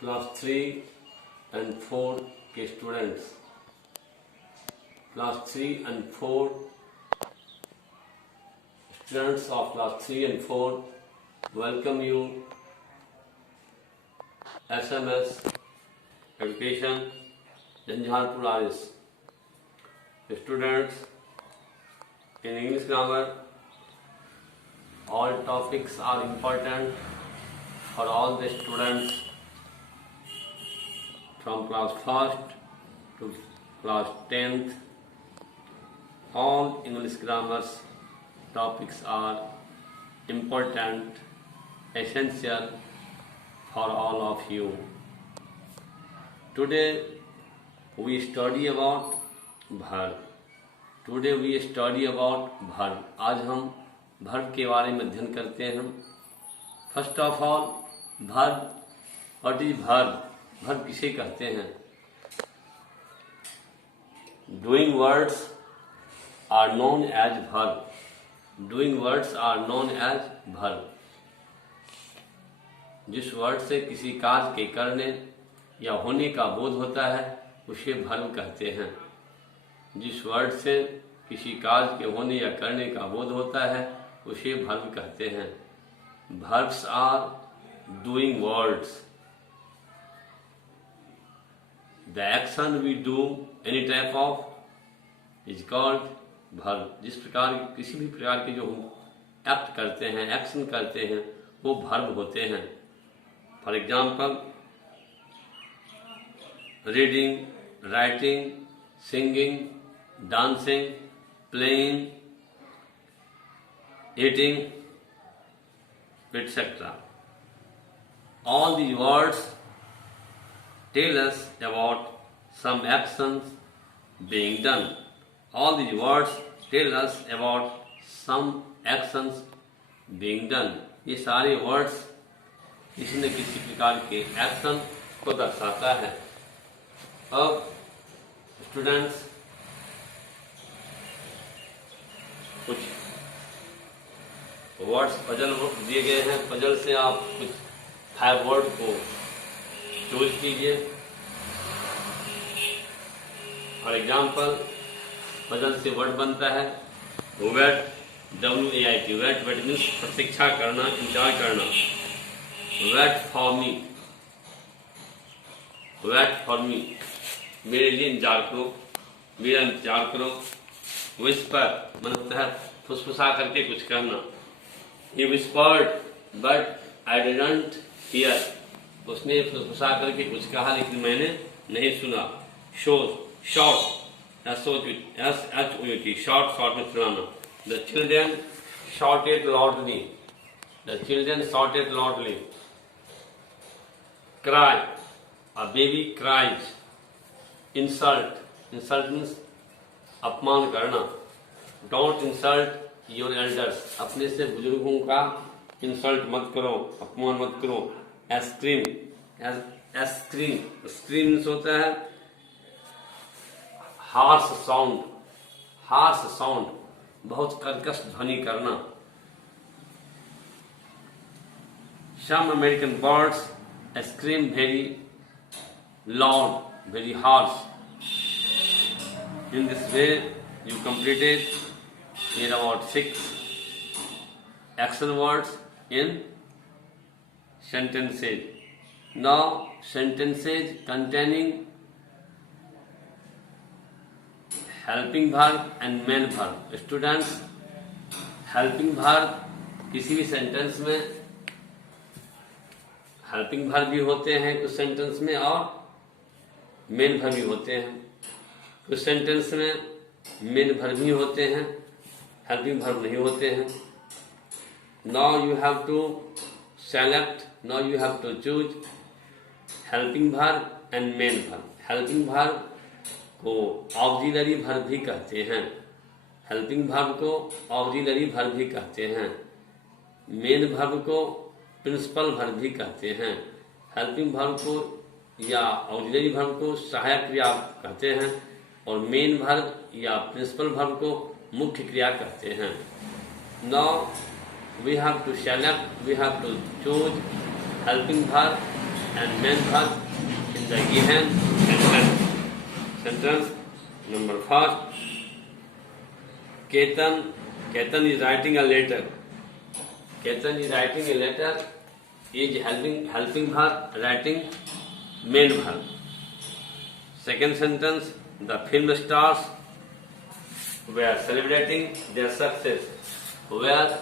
क्लास 3 and 4 के students, class 3 and 4 students of class 3 and 4 welcome you SMS education Janjharpur RS. Students, in English grammar all topics are important for all the students from class 1st to class 10th. All English grammars topics are important, essential for all of you. Today we study about verb. Today we study about verb. आज हम verb के बारे में अध्ययन करते हैं. First of all verb. What is verb? verb किसे कहते हैं? Doing words are known as verb. Doing words are known as verb. जिस वर्ड से किसी कार्य के करने या होने का बोध होता है उसे verb कहते हैं. जिस वर्ड से किसी कार्य के होने या करने का बोध होता है उसे verb कहते हैं. Verbs are doing words. The action we do any type of is called verb. जिस प्रकार किसी भी प्रकार के जो हम एक्ट करते हैं, एक्शन करते हैं, वो verb होते हैं. For example reading, writing, singing, dancing, playing, eating, etc. All these words tell us about some actions being done. All these words tell us about some actions being done. ये सारे words किसी न किसी प्रकार के एक्शन को दर्शाता है. अब स्टूडेंट्स कुछ वर्ड्स पजल दिए गए हैं. पजल से आप कुछ 5 वर्ड को चूज कीजिए. फॉर एग्जाम्पल पजल से वर्ड बनता है वेट, WAIT. वेट मीन्स प्रतीक्षा करना, इंतजार करना. Wait for me, wait for me, मेरे लिए इंतजार करो, मेरा इंतजार करो. विस्पर मन होता है फुसफुसा करके कुछ कहना. He whispered, but I didn't hear. उसने फुसफुसा करके कुछ कहा लेकिन मैंने नहीं सुना. शोर, शॉर्ट, SHOUT, शॉर्ट में सुनाना. The children shouted loudly. The children shouted loudly. Cry, a baby cries. Insult, insult means अपमान करना. Don't insult your elders. अपने से बुजुर्गों का इंसल्ट मत करो, अपमान मत करो. स्क्रीम, स्क्रीम, स्क्रीम होता है हार्श साउंड. हार्श साउंड, बहुत कर्कश ध्वनि करना. Some American birds scream very loud, very harsh. In this way, you completed here about 6 action words in sentences. Now, sentences containing helping verb and main verb. Students, helping verb किसी भी सेंटेंस में helping verb भी होते हैं कुछ सेंटेंस में, और main verb भी होते हैं कुछ सेंटेंस में. मेन वर्ब भी होते हैं, हेल्पिंग वर्ब नहीं होते हैं. Now you have to select, now you have to choose helping verb and main verb. Helping verb को ऑक्सिलरी वर्ब भी कहते हैं. हेल्पिंग वर्ब को ऑक्सिलरी वर्ब भी कहते हैं. मेन वर्ब को प्रिंसिपल वर्ब भी कहते हैं. हेल्पिंग वर्ब को या ऑक्सिलरी वर्ब को सहायक क्रिया कहते हैं, और मेन वर्ब या प्रिंसिपल वर्ब को मुख्य क्रिया कहते हैं. Now we have to select, we have to choose helping verb and main verb in the given sentence. Sentence number first. Ketan is writing a letter. Ketan is writing a letter. Is helping verb writing main verb. Second sentence. The film stars were celebrating their success. Were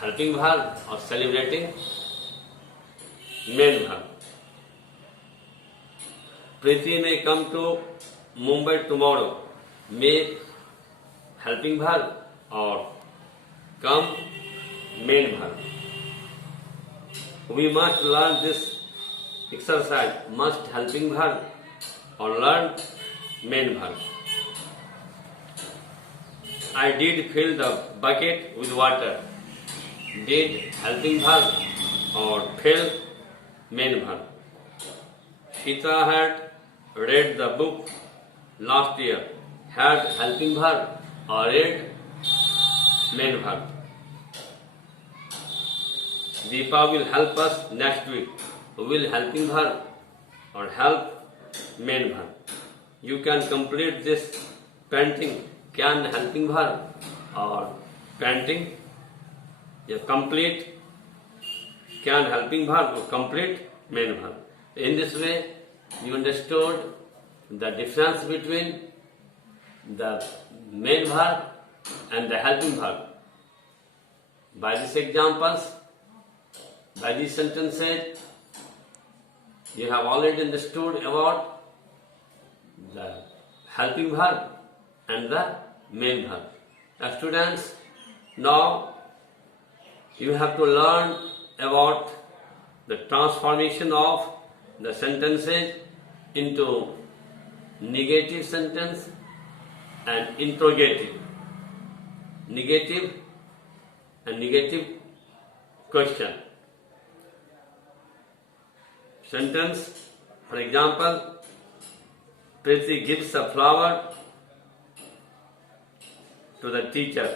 helping verb or celebrating main verb. Preeti may come to Mumbai tomorrow. May helping verb or come main verb. We must learn this exercise. Must helping verb or learn main verb. I did fill the bucket with water. Did helping verb or fill main verb. Sita had read the book last year. Had helping verb or read main verb. Deepa will help us next week. Will helping verb or help main verb. You can complete this painting. Can helping verb or painting. Complete can helping verb or complete main verb. In this way, you understood the difference between the main verb and the helping verb. By these examples, by these sentences, you have already understood about the helping verb and the main verb. Now, students, now you have to learn about the transformation of the sentences into negative sentence and interrogative. Negative and negative question. Sentence, for example, Preeti gives a flower to the teacher.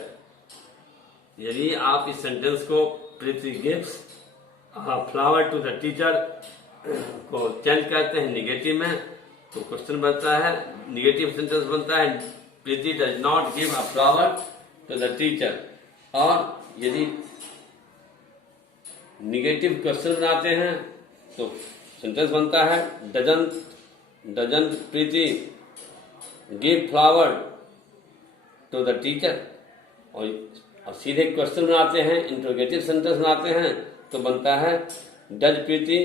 यदि आप इस sentence को Preeti gives flower to the teacher को change करते हैं निगेटिव में, तो क्वेश्चन बनता है, निगेटिव सेंटेंस बनता है Preeti does not give a flower to the teacher. और यदि निगेटिव क्वेश्चन बनाते हैं तो सेंटेंस बनता है doesn't Preeti give flower to the teacher. और सीधे क्वेश्चन बनाते हैं, इंट्रोगेटिव सेंटेंस बनाते हैं तो बनता है does Preeti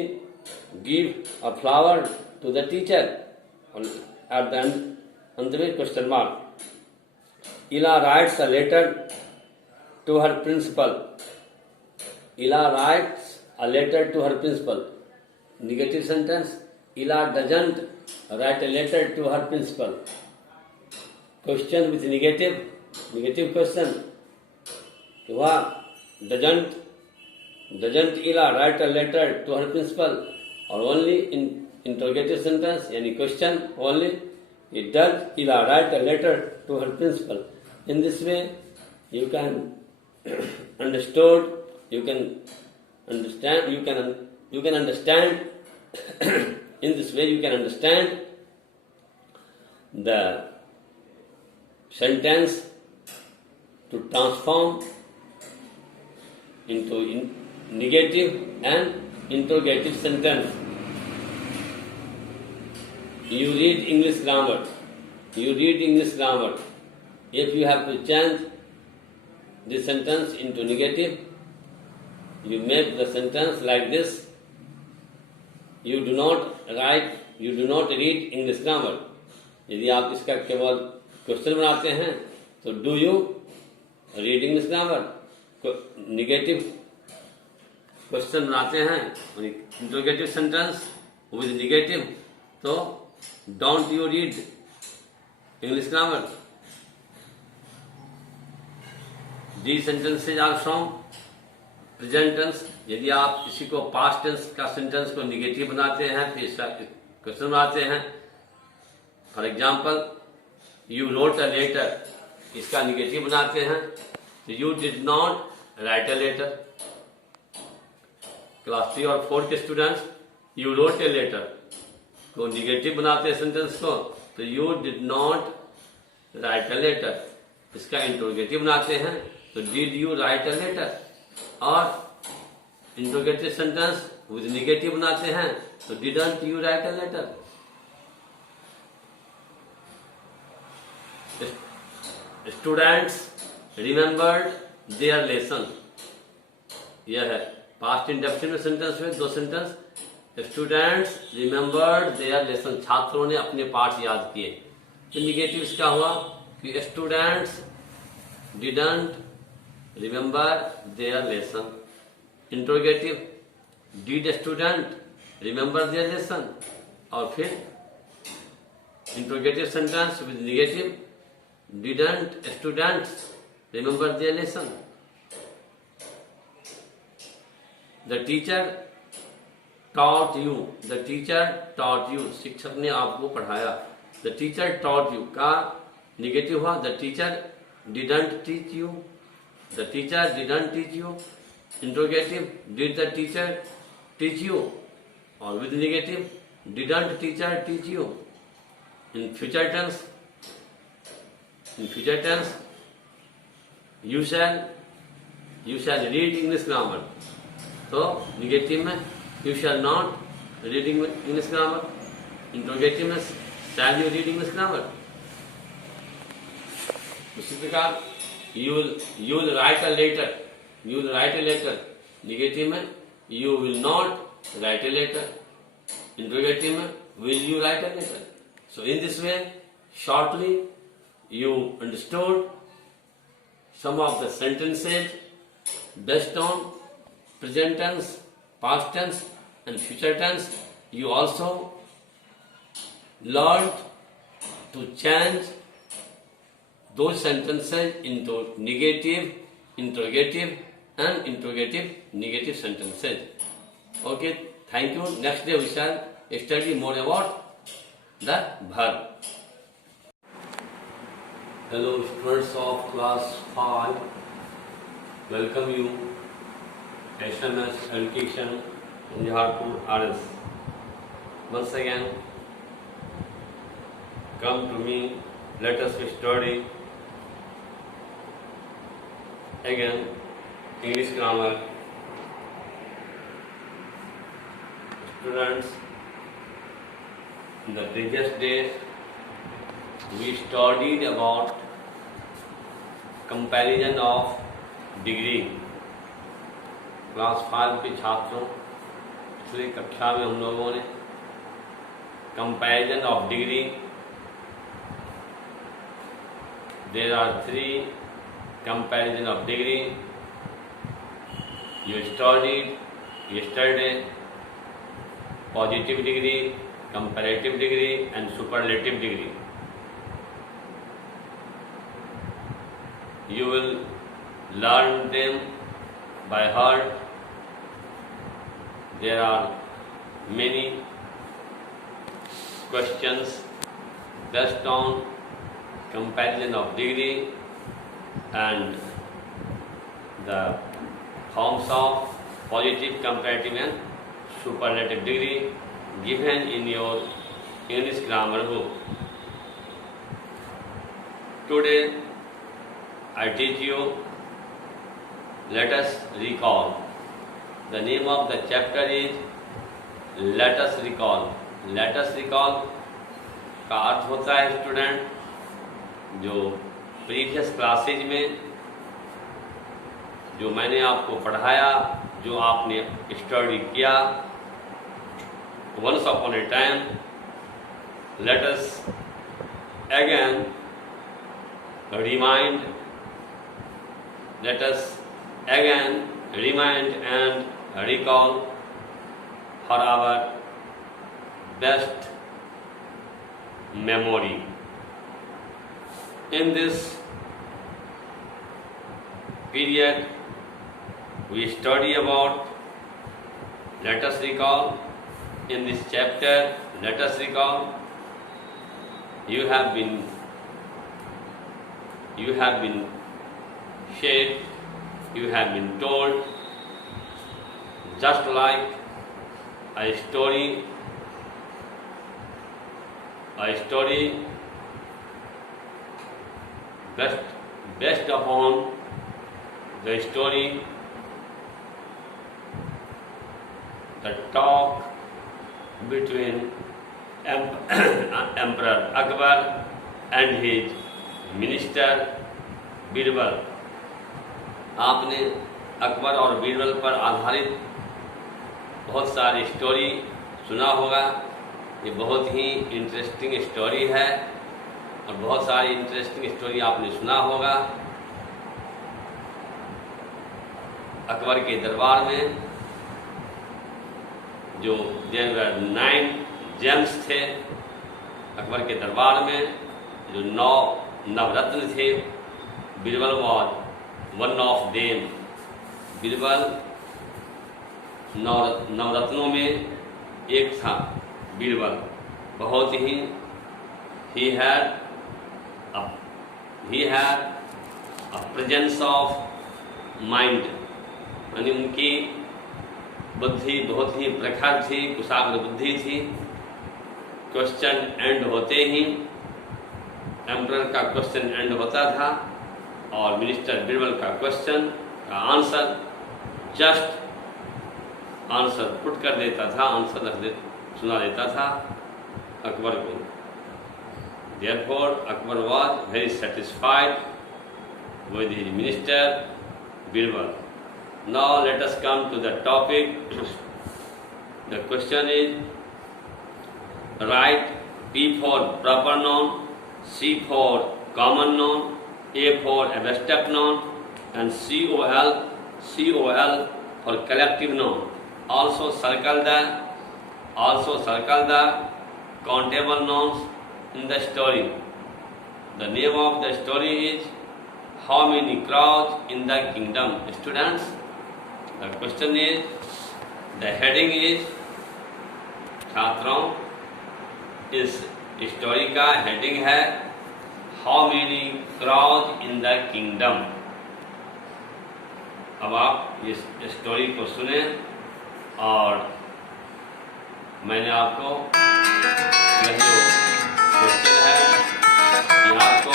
give a flower to the teacher. और एट द एंड अंत में question mark. Ila writes a letter to her principal. Ila writes a letter to her principal. Negative sentence. Ila doesn't write a letter to her principal. Question with negative question. Doesn't Ila write a letter to her principal? Or only in interrogative sentence, any question only. It does Ila write a letter to her principal. In this way, you can understand. In this way, you can understand the sentence to transform into negative and interrogative sentence. You read English grammar. If you have to change this sentence into negative, you make the sentence like this. You do not read English grammar. यदि आप इसका केवल क्वेश्चन बनाते हैं तो do you read English grammar. Negative question बनाते हैं interrogative sentence with negative, तो don't you read English grammar. These sentences are from present tense. यदि आप किसी को पास्ट टेंस का सेंटेंस को निगेटिव बनाते हैं फिर इसका क्वेश्चन बनाते हैं. For example, you wrote a letter, इसका निगेटिव बनाते हैं तो you did not write a letter. Class 3 और 4 के students, you wrote a letter को निगेटिव बनाते हैं सेंटेंस को, तो you did not write a letter. इसका इंट्रोगेटिव बनाते हैं तो did you write a letter, और इंट्रोगेटिव सेंटेंस विद निगेटिव बनाते हैं तो didn't you write a letter. Students remembered their lesson, यह है पास्ट इंडेफिनिट में सेंटेंस में दो sentence. Students remembered their lesson, छात्रों ने अपने पाठ याद किए। तो निगेटिव इसका हुआ कि students didn't remember their lesson. Interrogative did student remember their lesson, और फिर interrogative sentence with negative didn't students remember their lesson. The teacher taught you, the teacher taught you, शिक्षक ने आपको पढ़ाया। द टीचर टॉट यू का negative हुआ the teacher didn't teach you, the teacher didn't teach you. Interrogative did the teacher teach you, और with negative didn't teacher teach you. In future tense, in future tense you shall read English grammar, तो negative में you shall not read English grammar, interrogative में shall you read English grammar। उसी प्रकार you will write a letter, you will write a letter, negative में you will not write a letter, interrogative में will you write a letter। So in this way shortly you understood some of the sentences based on present tense, past tense and future tense. You also learned to change those sentences into negative, interrogative and interrogative negative sentences. Okay, thank you. Next day we shall study more about the verb. Hello students of class 5, welcome you SMS Education Jharpur RS. Once again come to me, let us study again English grammar. Students, in the previous days we studied about comparison of degree। Class 5 के छात्रों, पिछली कक्षा में हम लोगों ने comparison of degree, there are 3 comparison of degree you studied yesterday: positive degree, comparative degree and superlative degree. You will learn them by heart. There are many questions based on comparison of degree and the forms of positive, comparative and superlative degree given in your English grammar book. Today I teach you, let us recall. The name of the chapter is let us recall. Let us recall का अर्थ होता है स्टूडेंट, जो previous classes में जो मैंने आपको पढ़ाया, जो आपने स्टडी किया, once upon a time, let us again remind, let us again remind and recall for our best memory. In this period, we study about, let us recall, in this chapter, let us recall, you have been said, you have been told just like a story based upon the story, the talk between Emperor Akbar and his minister Birbal. आपने अकबर और बीरबल पर आधारित बहुत सारी स्टोरी सुना होगा। ये बहुत ही इंटरेस्टिंग स्टोरी है और बहुत सारी इंटरेस्टिंग स्टोरी आपने सुना होगा। अकबर के दरबार में जो देयर वर 9 जेम्स थे, अकबर के दरबार में जो 9 नवरत्न थे, Birbal was one of them. Birbal नवरत्नों में एक था। बीरबल बहुत ही he had a presence of mind, यानी उनकी बुद्धि बहुत ही प्रखर थी, कुशाग्र बुद्धि थी। क्वेश्चन एंड होते ही एम्परर का क्वेश्चन एंड होता था और मिनिस्टर बीरबल का क्वेश्चन का आंसर जस्ट आंसर पुट कर देता था, आंसर सुना देता था अकबर को। Therefore, Akbar was very satisfied with his minister Birbal. Now let us come to the topic. The question is, write P for proper noun, C for common noun, A for abstract noun, and COL for collective noun. Also circle the countable nouns in the story. The name of the story is How Many Crows in the Kingdom? Students, the question is, the heading is, छात्रों, इस स्टोरी का हेडिंग है How Many Crows in the Kingdom? अब आप इस स्टोरी को सुने और मैंने आपको यह जो क्वेश्चन है कि आपको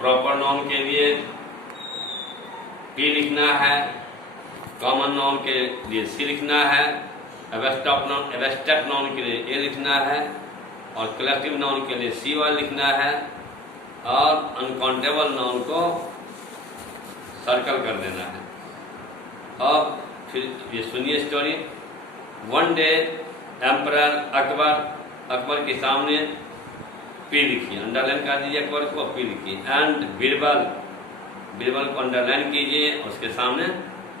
प्रॉपर नाउन के लिए P लिखना है, कॉमन नाउन के लिए C लिखना है, एब्स्ट्रैक्ट नाउन के लिए A लिखना है और कलेक्टिव नाउन के लिए COL लिखना है और अनकाउंटेबल नाउन को सर्कल कर देना है। और फिर ये सुनिए story. One day emperor Akbar के सामने P लिखिए, अंडरलाइन कर दीजिए अकबर को, P लिखिए। एंड बीरबल को अंडरलाइन कीजिए, उसके सामने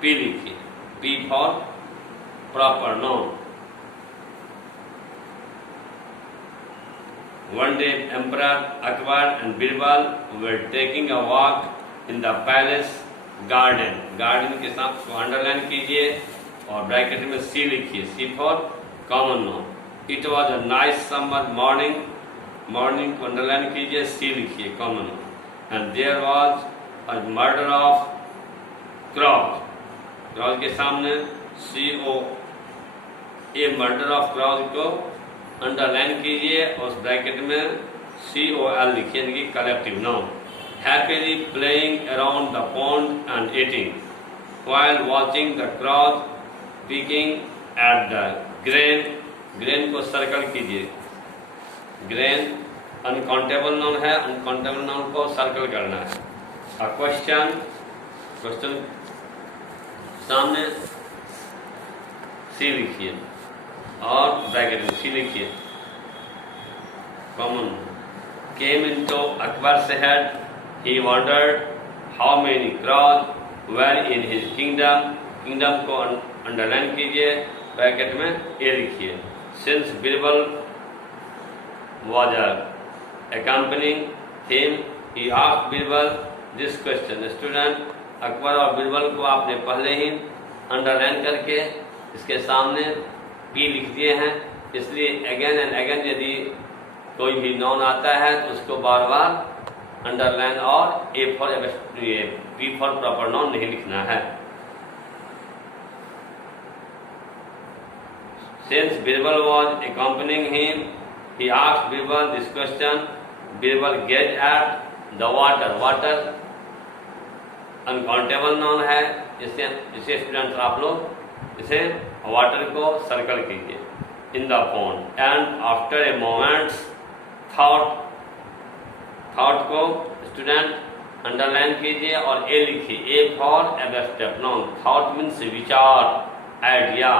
P लिखिए, P for proper noun. One day Emperor Akbar and Birbal were taking a walk in the palace garden. Garden के साथ को अंडरलाइन कीजिए और ब्रैकेट में C लिखिए, C for common noun. It was a nice summer morning. Morning को अंडरलाइन कीजिए, C लिखिए, common noun. And there was a murder of crows. crows के सामने CO, A murder of crows को अंडरलाइन कीजिए और उस ब्रैकेट में COL लिखिए, यानी कि collective noun. Happily playing around the pond and eating, while watching the crows picking at the grain. Grain को सर्कल कीजिए, ग्रेन अनकाउंटेबल नाउन है, अनकाउंटेबल नाउन को सर्कल करना है। अ क्वेश्चन सामने C लिखिए और ब्रैकेट में C लिखिए, common. Came into Akbar's head. He wondered how many crows were in his kingdom. Kingdom को अंडरलाइन कीजिए, ब्रैकेट में A लिखिए। Since Birbal was accompanying him, he asked Birbal this question. Student, Akbar और बीरबल को आपने पहले ही अंडरलाइन करके इसके सामने P लिख दिए हैं, इसलिए अगेन एंड अगेन यदि कोई भी नाउन आता है तो उसको बार बार अंडरलाइन और P फॉर प्रॉपर नाउन नहीं लिखना है। Since Birbal was accompanying him, he asked Birbal this question. Birbal gazed at the water. Water uncountable noun है, इसे स्टूडेंट्स आप लोग इसे वाटर को सर्कल कीजिए in the pond and after a moment's thought को स्टूडेंट अंडरलाइन कीजिए और ए लिखिए, A for abstract noun. Thought means विचार, आइडिया,